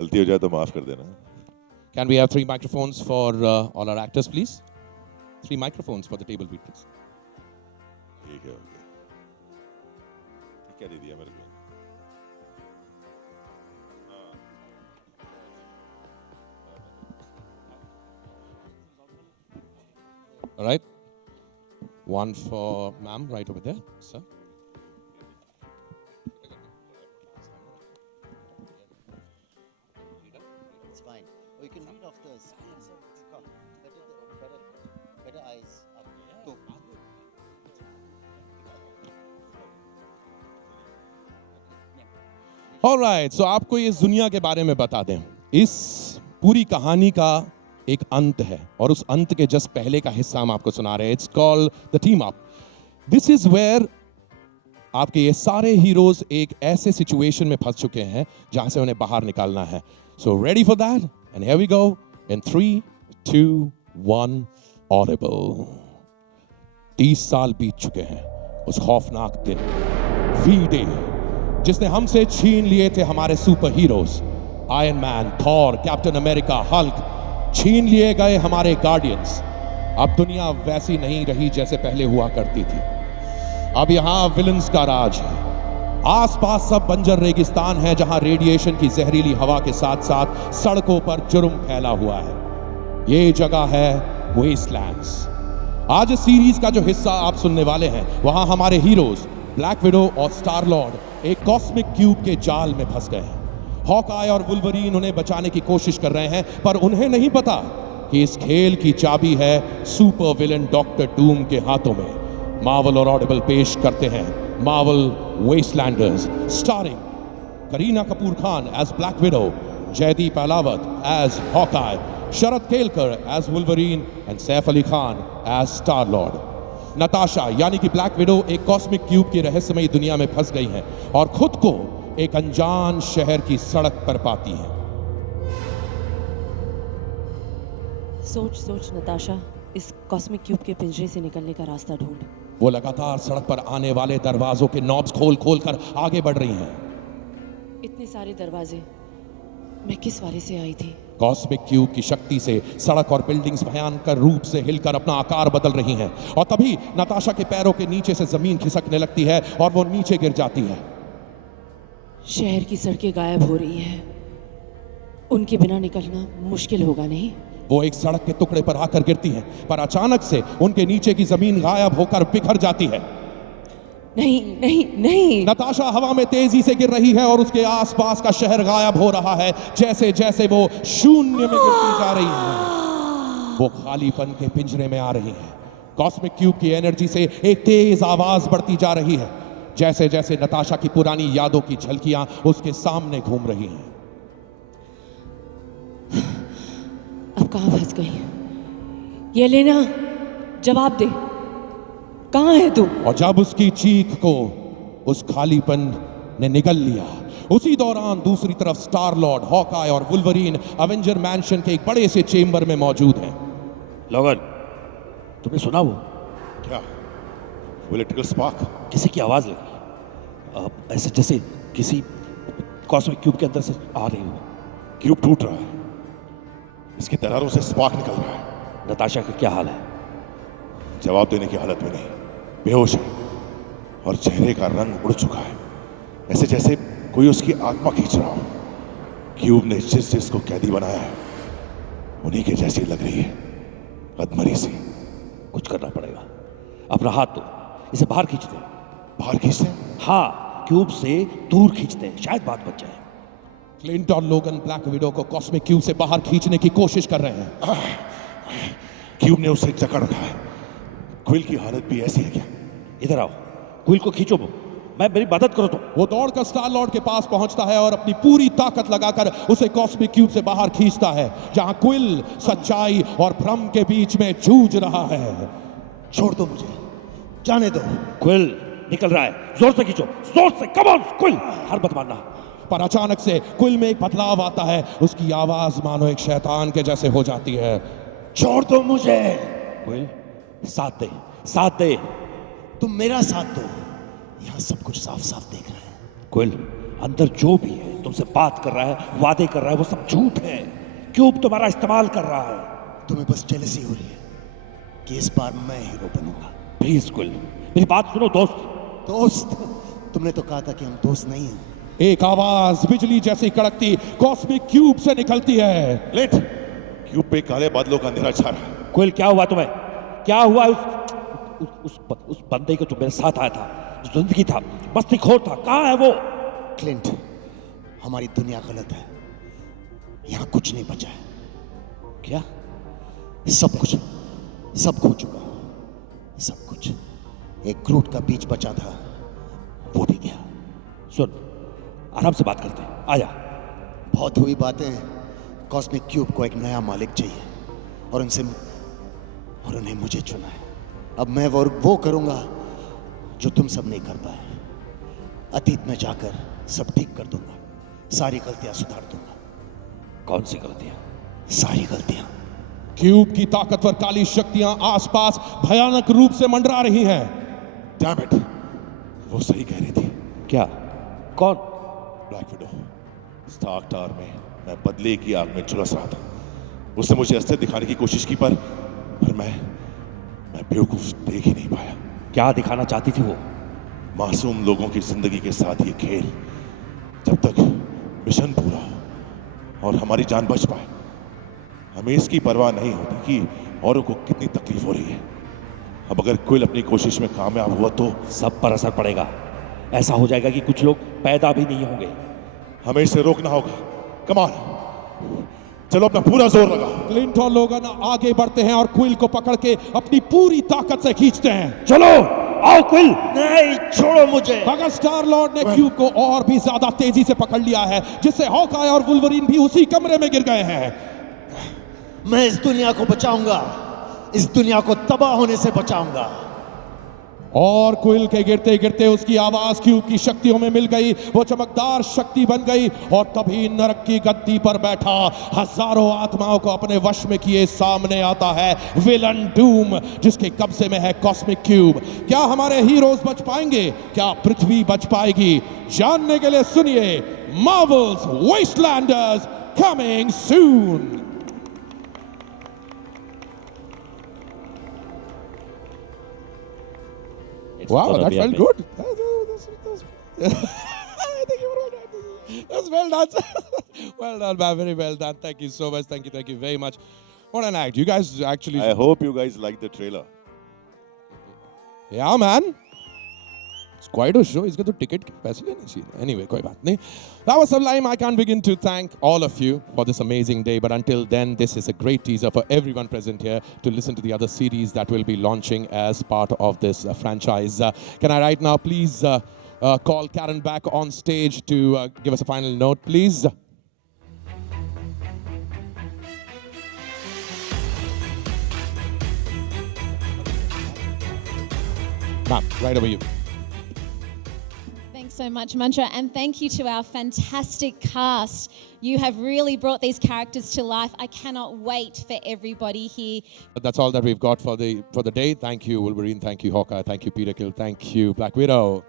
गलती हो जाए तो माफ कर देना। Can we have 3 microphones for all our actors, please? 3 microphones for the table beat, please. ठीक है, ओके। क्या दे दिया मेरे को? All right. One for ma'am, right over there, sir. It's fine. Or you can read off the screen, sir. Come. Better eyes up. Go. All right. So आपको इस दुनिया के बारे में बता दें। इस पूरी कहानी का एक अंत है और उस अंत के जस्ट पहले का हिस्सा हम आपको सुना रहे हैं। It's called the team up. This is where आपके ये सारे हीरोज एक ऐसे सिचुएशन में फंस चुके हैं जहां से उन्हें बाहर निकालना है। So ready for that? And here we go. In 3, 2, 1, audible. 30 साल बीत चुके हैं उस खौफनाक दिन, V-Day, जिसने हमसे छीन लिए थे हमारे super heroes, iron man, Thor, captain America, Hulk, छीन लिए गए हमारे गार्डियंस। अब दुनिया वैसी नहीं रही जैसे पहले हुआ करती थी। अब यहां विलन्स का राज है। आसपास सब बंजर रेगिस्तान है जहां रेडिएशन की जहरीली हवा के साथ साथ सड़कों पर जुर्म फैला हुआ है। ये जगह है वेस्टलैंड्स। आज इस सीरीज का जो हिस्सा आप सुनने वाले हैं, वहां हमारे हीरोज ब्लैक विडो और स्टार लॉर्ड एक कॉस्मिक क्यूब के जाल में फंस गए हैं। हॉकआई और वुल्वरीन उन्हें बचाने की कोशिश कर रहे हैं, पर उन्हें नहीं पता कि इस खेल की चाबी है सुपर विलन डॉक्टर डूम के हाथों में। मार्वल और ऑडिबल पेश करते हैं Marvel Wastelanders, starring Kareena Kapoor Khan as Black Widow, Jaideep Ahlawat as Hawkeye, Sharad Kelkar as Wolverine and Saif Ali Khan as Star Lord. Natasha यानी कि ब्लैक विडो एक कॉस्मिक क्यूब की रहस्यमयी दुनिया में फंस गई है और खुद को एक अनजान शहर की सड़क पर पाती है। सोच नताशा, इस कॉस्मिक क्यूब के पिंजरे से निकलने का रास्ता ढूंढ। वो लगातार सड़क पर आने वाले दरवाजों के नॉब्स खोल खोल कर आगे बढ़ रही हैं। इतने सारे दरवाजे, मैं किस वाले से आई थी? कॉस्मिक क्यूब की शक्ति से सड़क और बिल्डिंग्स भयंकर रूप से हिलकर अपना आकार बदल रही हैं और तभी नताशा के पैरों के नीचे से जमीन खिसकने लगती है और वो नीचे गिर जाती है। शहर की सड़कें गायब हो रही है। उनके बिना निकलना मुश्किल होगा नहीं? वो एक सड़क के टुकड़े पर आकर गिरती हैं, पर अचानक से उनके नीचे की जमीन गायब होकर बिखर जाती है। नहीं नहीं नहीं। नताशा हवा में तेजी से गिर रही है और उसके आसपास का शहर गायब हो रहा है जैसे जैसे वो शून्य में गिरती जा रही है। वो खालीपन के पिंजरे में आ रही है। कॉस्मिक क्यूब की एनर्जी से एक तेज आवाज बढ़ती जा रही है जैसे जैसे नताशा की पुरानी यादों की झलकियां उसके सामने घूम रही हैं। अब कहां फंस गई? ये लेना, जवाब दे, कहां है तू? और जब उसकी चीख को उस खालीपन ने निगल लिया, उसी दौरान दूसरी तरफ स्टार लॉर्ड, हॉकआई और वुल्वरीन अवेंजर मैंशन के एक बड़े से चेंबर में मौजूद हैं। लोगन, तुमने सुना वो? क्या? वो इलेक्ट्रिकल स्पार्क? किसी की आवाज लगी, ऐसे जैसे किसी कॉस्मिक क्यूब के अंदर से आ रही हो। क्यूब टूट रहा है, इसकी दरारों से स्पार्क निकल रहा है। नताशा का क्या हाल है? जवाब देने की हालत में नहीं, बेहोश है और चेहरे का रंग उड़ चुका है, ऐसे जैसे कोई उसकी आत्मा खींच रहा हो। क्यूब ने जिस जिसको कैदी बनाया है उन्हीं के जैसी लग रही है, अधमरी सी। कुछ करना पड़ेगा। अपना हाथ दो, इसे बाहर खींचते हैं। बाहर खींचते? हाँ, क्यूब से दूर खींचते हैं, शायद बात बच जाए। क्लिंट और लोगन ब्लैक विडो को कॉस्मिक क्यूब से बाहर खींचने की कोशिश कर रहे हैं। क्यूब ने उसे जकड़ रखा है। क्विल की हालत भी ऐसी है क्या? इधर आओ, क्विल को खींचो, मेरी मदद करो तुम। वो दौड़कर स्टार लॉर्ड के पास पहुंचता है और अपनी पूरी ताकत लगाकर उसे कॉस्मिक क्यूब से बाहर खींचता है जहां क्विल सच्चाई और भ्रम के बीच में जूझ रहा है। छोड़ दो मुझे, जाने दो। क्विल निकल रहा है, जोर से खींचो, जोर से, कम ऑन क्विल, हार मत मानना। पर अचानक से क्विल में एक बदलाव आता है। उसकी आवाज मानो एक शैतान के जैसे हो जाती है। छोड़ दो मुझे। क्विल, साथ दे, साथ दे। तुम मेरा साथ दो, यहाँ सब कुछ साफ साफ देख रहे हैं। क्विल, अंदर जो भी है तुमसे बात कर रहा है, वादे कर रहा है, वो सब झूठ है। क्यूब तुम्हारा इस्तेमाल कर रहा है। तुम्हें बस जेलसी हो रही है कि इस बार मैं हीरो बनूंगा। प्लीज क्विल, मेरी बात सुनो दोस्त। दोस्त? तुमने तो कहा था कि हम दोस्त नहीं हैं। एक आवाज बिजली जैसी कड़कती कॉस्मिक क्यूब से निकलती है। क्लिंट, क्यूब पे काले बादलों का अंधेरा छा रहा है। क्विल, क्या हुआ तुम्हें? क्या हुआ उस बंदे को जो मेरे साथ आया था, जो जिंदगी था, मस्तीखोर था, कहाँ है वो? क्लिंट, हमारी दुनिया गलत है। यहाँ कुछ नहीं बचा है। क्या? सब खो चुका। सब कुछ। एक ग्रूट का बीज बचा था, वो भी गया। सुन, आराम से बात करते हैं, आया। बहुत हुई बातें। कॉस्मिक क्यूब को एक नया मालिक चाहिए और उन्हें मुझे चुना है। अब मैं वो करूंगा जो तुम सब नहीं कर पाए। अतीत में जाकर सब ठीक कर दूंगा, सारी गलतियां सुधार दूंगा। कौन सी गलतियां? सारी गलतियां। क्यूब की ताकतवर काली शक्तियां आसपास भयानक रूप से मंडरा रही हैं। डैम इट, वो सही कह रही थी। क्या? कौन? Black window. स्टार्क टावर में मैं बदले की आग में झुलस रहा था। उसने मुझे असलियत दिखाने की कोशिश की, पर मैं बेवकूफ देख ही नहीं पाया। क्या दिखाना चाहती थी वो? मासूम लोगों की जिंदगी के साथ ये खेल, जब तक मिशन पूरा हो और हमारी जान बच पाए। हमें इसकी परवाह नहीं होती कि औरों को कितनी तकलीफ हो रही है। अब अगर क्विल अपनी कोशिश में कामयाब हुआ तो सब पर असर पड़ेगा। ऐसा हो जाएगा कि कुछ लोग पैदा भी नहीं होंगे। हमें इसे रोकना होगा। कम ऑन, चलो अपना पूरा जोर लगा। क्लिंट और लोगन आगे बढ़ते हैं और क्विल को पकड़ के अपनी पूरी ताकत से खींचते हैं। चलो, आओ क्विल। नहीं, छोड़ो मुझे। मगर स्टार लॉर्ड ने क्यूब को और भी ज्यादा तेजी से पकड़ लिया है, जिससे हॉकाय और वुल्वरीन भी उसी कमरे में गिर गए हैं। मैं इस दुनिया को बचाऊंगा। इस दुनिया को तबाह होने से बचाऊंगा। और क्विल के गिरते गिरते उसकी आवाज क्यूब की शक्तियों में मिल गई। वो चमकदार शक्ति बन गई और तभी नरक की गद्दी पर बैठा हजारों आत्माओं को अपने वश में किए सामने आता है विलन डूम, जिसके कब्जे में है कॉस्मिक क्यूब। क्या हमारे हीरोज बच पाएंगे? क्या पृथ्वी बच पाएगी? जानने के लिए सुनिए Marvel's Wastelanders coming soon. Wow, that felt good. I think you were all right. That's well done. Well done, man. Very well done. Thank you so much. Thank you very much. What an act. You guys actually... I hope you guys like the trailer. Yeah, man. It's quite a show. इसका तो ticket के पैसे लेने चाहिए. Anyway, कोई बात नहीं. That was sublime. I can't begin to thank all of you for this amazing day. But until then, this is a great teaser for everyone present here to listen to the other series that will be launching as part of this franchise. Can I right now please call Karen back on stage to give us a final note, please? Ma'am, right over you. Thanks so much, Mantra, and thank you to our fantastic cast. You have really brought these characters to life. I cannot wait for everybody here. But that's all that we've got for the day. Thank you, Wolverine. Thank you, Hawkeye. Thank you, Peter Quill. Thank you, Black Widow.